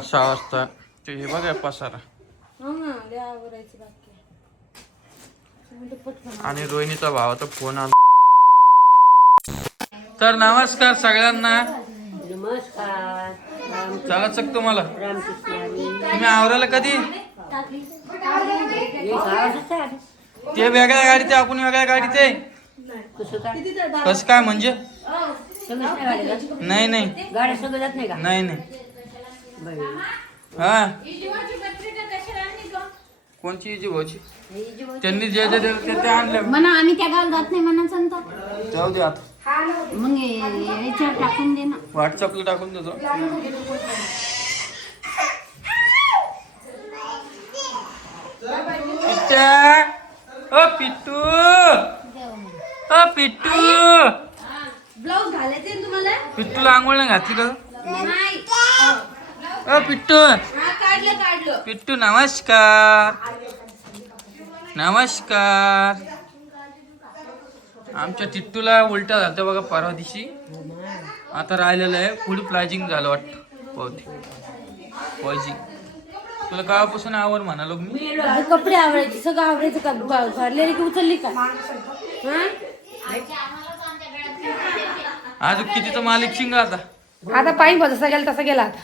6 वाजता ते हे बघा पसारा आणि रोहिणीचा भावाचा फोन आला. तर नमस्कार सगळ्यांना. नमस्कार. चला चक तुम्हाला तुम्ही आवरायला कधी ते वेगळ्या गाडीचे आपण वेगळ्या गाडीचे कसं काय म्हणजे नाही नाही गाड्या सगळं जात नाही का? नाही नाही हा कोणची जी भाऊची त्यांनी जे जे दिलं ते आणलं म्हणा आम्ही त्या गावाला जात नाही म्हणा संत जाऊ दे आता मग याच्यावर टाकून दे ना. व्हॉट्सअपला टाकून देतो. पिट्टू ओ पिट्टू ब्लाऊज घालायचे ना तुम्हाला? पिट्टूला आंघोळ नाही घातली का नाही. ओ पिट्टू काढलं. पिट्टू नमस्कार नमस्कार. आमच्या टिट्टूला उलटा झालं बघा परवा दिवशी. आता राहिलेलं आहे फुल प्लायजिंग झालं वाटतं पॉइजिंग. तुला गावापासून आवर म्हणालो मी. कपडे आवडायचे सगळं आवडायचं का भरलेली की उचलली का? आज कितीचा मालिक शिंगा आता पायी जसा गेला तसा गेला आता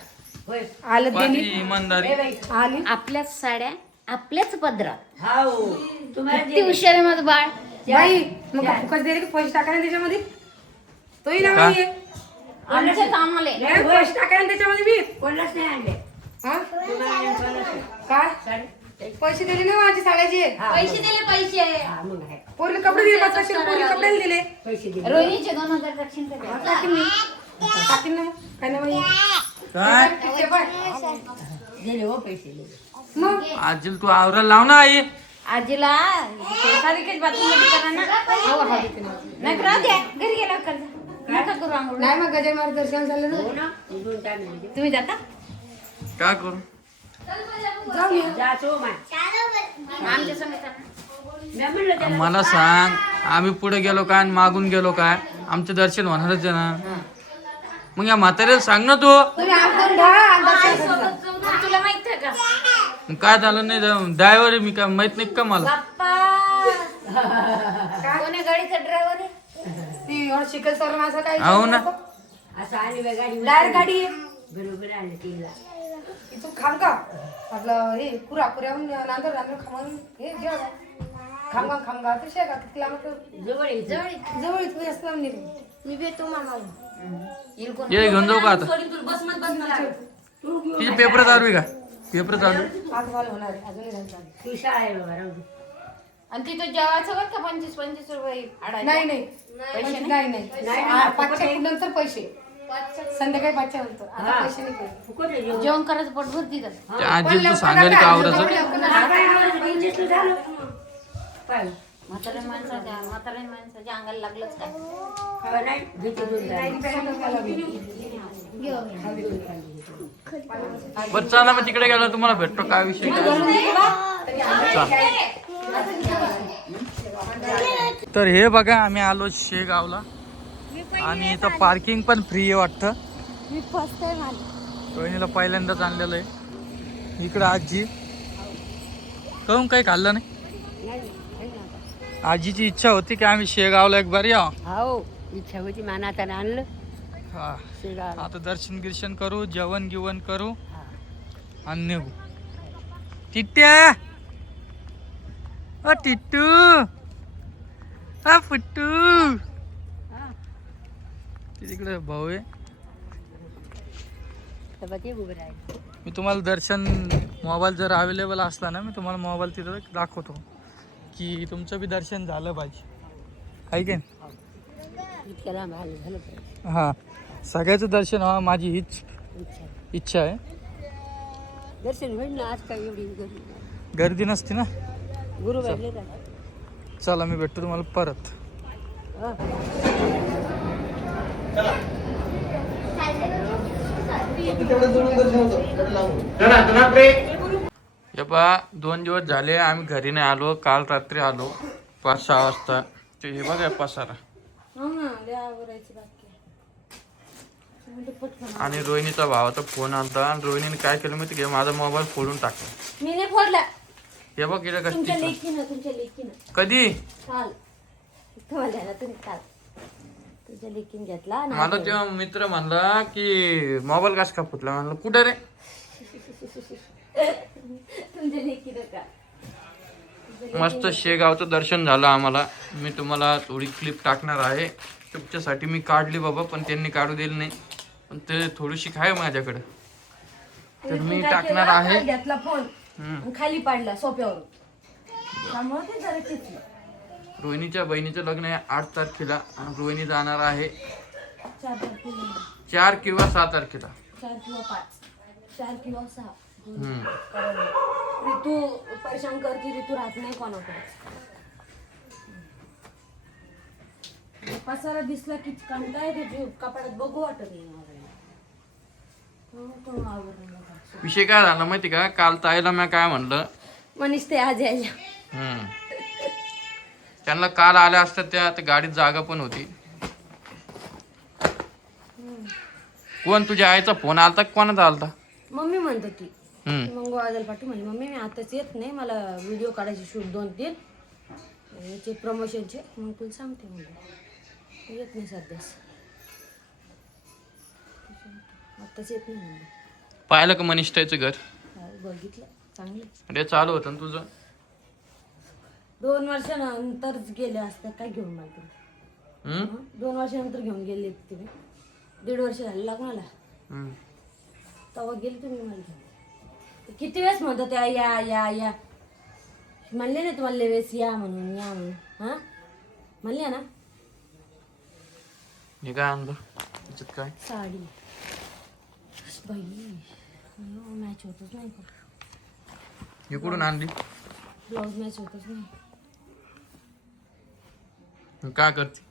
आलं आता इमानदारी. आली आपल्याच साड्या आपल्याच पदरात हाव. तुम्हाला किती हुशार आहे माझं बाळ. बाई मग फुकट दिले की पैसे टाकायला त्याच्यामध्ये तोही ना का? नाहीये आमच्या कामाला आहे. पैसे टाकायला त्याच्यामध्ये मी कोणाच नाही आणले. हा? तुम्हाला आणि कोणाच नाही. काय पैसे दिले ना माझी साड्याचे पैसे दिले पैसे. हा, मग आहे. पोरीला कपडे दिले 500 पोरीला कपडे दिले पैसे दिले. रोहिणीचे 2000 दक्षिण का द्या. टाकीन मी टाकीन ना मग काय ना बाई काय ते पाय. दिले हो पैसे दिले. मग आजील तू आवरायला लाव ना आई. आजीला सारिकेच बाथरूम मध्ये करा ना. नाही राहू द्या घरी गेला कर नका करू आंघोळ. नाही मग गजान महाराज दर्शन झालं ना हो ना? इथून काय म्हणले? तुम्ही जाता काय करू जाऊ या जातो माय. आमच्या समेत मी म्हणलं त्याला. मला सांग आम्ही पुढे गेलो काय आणि मागून गेलो काय आमचं दर्शन होणारच आहे ना. मग या म्हाताऱ्याला सांग ना तू. तुम्ही आमचं ढा आणि दर्शन करून जा. तुला माहित आहे का मग काय झालं नाही ड्रायव्हर मी काय माहित नाही का मला. बाप्पा कोण्या गाडीचा ड्रायव्हर आहे? ती एवढं शिकल सर असं काही हो ना. असं आली बाई गाडी. डायरेक्ट गाडी आहे बरोबर आणलं तिला. इथून खाम का आपलं हे पुऱ्याहून नांदर खामून हे घ्या खामगाव तर शेगा किलोमीटर जवळ आहे इथं. जवळ इथं असलं नाही मी भेटतो मला येईल कोण? ये घेऊन जाऊ का आता तिचे पेपर चालू आहे का पेपर चालू आहे? आज मला होणार आहे अजूनही नाही चालू. ती शाळा आहे बाबा राहू दे. आणि तिथं जेवायचं बरं का 25 रुपये आडायचं. नाही नाही पैसे नाही नाही पाचच्या नंतर पैसे संध्याकाळी 5च्या नंतर आता हा. पैसे नाही पाहिजे. फुकट आहे जेवण. जेवण करायचं पोट भरती का? त्या आजीला तू सांगायला का आवरायचं इंजेक्शन झालं. काय? म्हाताऱ्या माणसाच्या अंगाला लागलंच काय? खावा नाही. घेते दूध झालं. बरं चला मग तिकडे गेलो तुम्हाला भेटतो काय विषय तर हे बघा आम्ही आलो शेगावला आणि इथं पार्किंग पण फ्री आहे वाटतं. मी फर्स्ट टाइम आली. रोहिणीला पहिल्यांदाच आणलेलं आहे. इकडं आजी कहून काही खाल्लं नाही. आजीची इच्छा होती की आम्ही शेगावला एक बार यावं. हो इच्छा होती मानात आणलं. हा शेगाव. आता दर्शन गिर्शन करू जेवण गिवण करू आणि निघू. टिट्ट्या ओ टिट्टू हा फुट्टू तिकडे भाऊ आहे. मी तुम्हाला दर्शन मोबाईल जर अवेलेबल असला ना मी तुम्हाला मोबाईल तिथं दाखवतो की तुमचं बी दर्शन झालं पाहिजे काही काय. हां सगळ्याचं दर्शन व्हावं माझी हीच इच्छा आहे. दर्शन होईल ना आज काय एवढी गर्दी नसती ना. गुरु भेटले का? चला मी भेटतो तुम्हाला परत. हे पहा 2 दिवस झाले आम्ही घरी नाही आलो. काल रात्री आलो 5-6 वाजता. ते हे बघा पसारा आणि रोहिणीचा भावाचा फोन आलता आणि रोहिणीने काय केलं माहिती का, माझा मोबाईल फोडून टाकला. मी नाही फोडला. हे बघ इकडे तुमच्या कशी लेकीनं कधी काल तुम्हाला ना तुम्ही काल तुझ्या लेकीन घेतला आणि मला तेव्हा मित्र म्हणला की मोबाईल कस का फुटला. म्हणलं कुठे रे. तुमच्या लेकीनं का मस्त शेगावचं दर्शन झालं आम्हाला. मी तुम्हाला थोडी क्लिप टाकणार आहे. तुमच्यासाठी मी काढली बाबा, पण त्यांनी काढू दिली नाही. पण ते थोडीशी आहे माझ्याकडे, तर मी टाकणार आहे. घेतला फोन हम्म. खाली पाडला सोप्यावरून, त्यामुळे ते जरा टिचलं. रोहिणीच्या बहिणीचं लग्न आहे 8 तारखेला आणि रोहिणी जाणार आहे 4 तारखेला 4 किंवा 6 तारखेला. 4 किंवा 5 4 किंवा 6 हम्म. ऋतू परेशान करती. ऋतू राहत नाही कोणाकडे. पसारा दिसला की कंटाळ येते. कपाडात बघू वाटत नाही मला. विषय काय झाला माहिती का, काल ताईला मी काय म्हणलं, मनीष ते आज यायला. हम्म, त्यांना काल आल्या असत्या त्या गाडीत जागा पण होती. कोण तुझ्या आईचा फोन आलता कोणाचा आलता. मम्मी म्हणत होती हम्म. मग वाजायला पाठी म्हणली मम्मी मी आताच येत नाही, मला व्हिडिओ काढायचे शूट 2-3 याचे प्रमोशनचे, मग तुला सांगते म्हणलं. येत नाही सध्याच, आत्ताच येत नाही म्हणलं. पाहिलं का मनीषताईचं घर. बघितलं चांगलं. अरे चालू होतं ना तुझं. 2 वर्षानंतरच गेले असते काय घेऊन मला तुम्ही. हम्म? 2 वर्षानंतर घेऊन गेले तुम्ही. 1.5 वर्ष झाले लग्नाला, हम्म. तेव्हा गेले तुम्ही मला घेऊन. किती वेळेस म्हणतो त्या या या या म्हणले ना तुम्हाला लय वेळेस या म्हणून या म्हणून. हा म्हणले ना. हे काय आणलं त्याच्यात काय. साडी बाई मॅच होतच नाही का. हे कुठून आणली. ब्लाऊज मॅच होतच नाही. काय करते.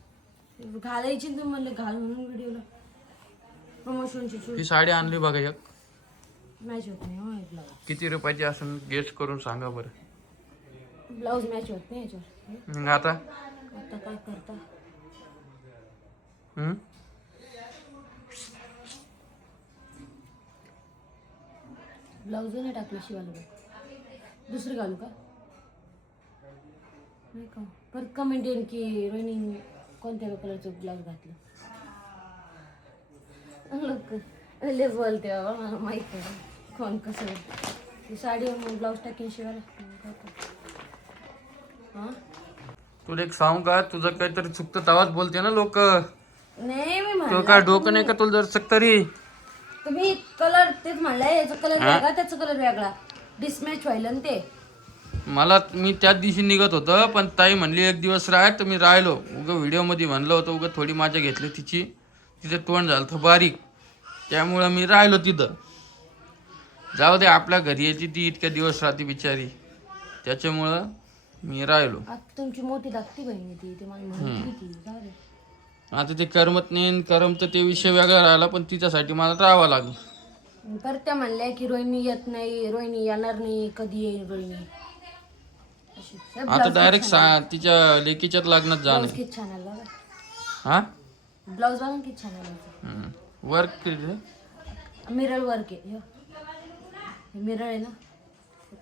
घालायची ना तुम्ही म्हणलं घाल म्हणून व्हिडिओला प्रमोशनची ही साडी आणली बघा एक. मॅच होत नाही. हो ब्लाऊज किती रुपयाची असून गेस करून सांगा बरं. ब्लाऊज मॅच होत नाही याच्यावर. मग आता आता काय करता. हम्म? ब्लाऊज नाही टाकलं शिवायला बघ. दुसरी घालू का नाही का. परत कमेंट येईल की रोहिणी कोणत्या कलरचं ब्लाऊज घातलं. लोक लय बोलते बाबा मला माहिती आहे कोण कसं. ती साडी ब्लाऊज टाकेन शिवायला. हां तुला एक सांगू का, तुझं काहीतरी चुकतं तेव्हाच बोलते ना लोक. नाही मी तुला म्हणलं काय डोकं नाही का तुला जर चुक तरी. तुम्ही कलर तेच म्हणलाय याचा कलर वेगळा त्याचा कलर वेगळा डिसमॅच व्हायला ना ते. मी त्याच दिवशी निघत होतं, पण ताई म्हणली एक दिवस राह, तर मी राहिलो. उगं व्हिडिओमध्ये म्हणलं होतं, उगं थोडी माझ्या घेतली तिची. तिचं तोंड झालं तर बारीक, त्यामुळं मी राहिलो तिथं. जाऊ दे, आपल्या घरी यायची ती इतक्या दिवस राहते बिचारी, त्याच्यामुळं मी राहिलो. आता तुमची मोठी धाकटी बहीण आहे ती मला म्हणली ती जाऊ दे. आता ते करमत नाही, करमतं ते विषय वेगळा राहिला, पण तिच्यासाठी मला राहावं लागलं. परत त्या म्हणल्या की रोहिणी येत नाही, रोहिणी येणार नाही, कधी येईल रोहिणी. आता डायरेक्ट तिच्या लेकीच्यात लग्नात जाणे. किती छान आला बघा. हा ब्लाऊज बघा किती छान आला. वर्क मिरर वर्क आहे. मिरर आहे ना.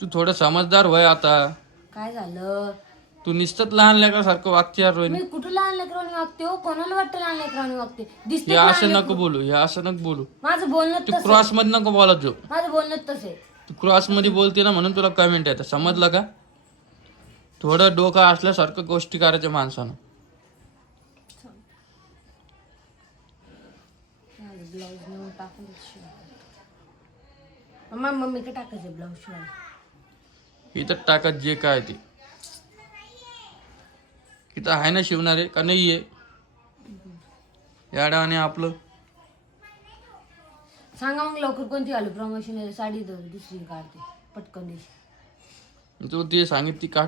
तू थोडं समजदार व्हाय आता. काय झालं. तू निश्चित लहान लेकरासारखं वागते यार रोहिणी. मी कुठं लहान लेकरांनी वागते हो. कोणाला वाटतं लहान लेकरांनी वागते. दिसते हे असं नको बोलू, हे असं नको बोलू. माझं बोलणं तू तसं क्रॉस मध्ये नको बोलत जो. माझं बोलणं तसं आहे. तू क्रॉस मध्ये बोलते ना म्हणून तुला कमेंट येतं, समजलं का. थोडं डोकं असल्यासारखं गोष्टी करायच्या माणसानं. ब्लाऊज नेऊन टाकून मम्मीकडे टाकायचं ब्लाऊज शिवाय. इथं टाकत जे काय ते इथं आहे ना शिवणारे का नाहीये. याडाने आपलं सांगा मग लवकर कोणती घालू प्रमोशन. साडी दुसरी काढते पटकन दिवशी. तू ते सांगितली काढ.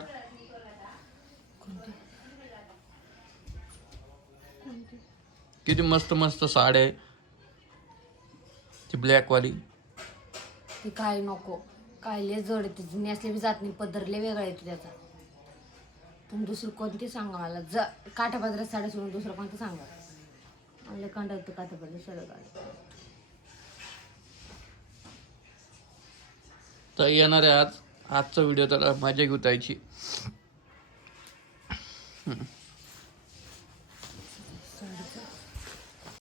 किती मस्त मस्त साड्या आहे. ती ब्लॅक वाली ती काय नको. काय लय जड येते नेसले बी जात नाही. पदरले वेगळा येतो त्याचा. तुम्ही दुसरं कोणती सांगा मला. काठापदरात साड्या सोडून दुसरं कोणतं सांगा. मला कंटाळतो काठापदर सगळं काढ. ताई येणार आहे आजचा व्हिडिओ त्याला मजा घेऊ ताईची.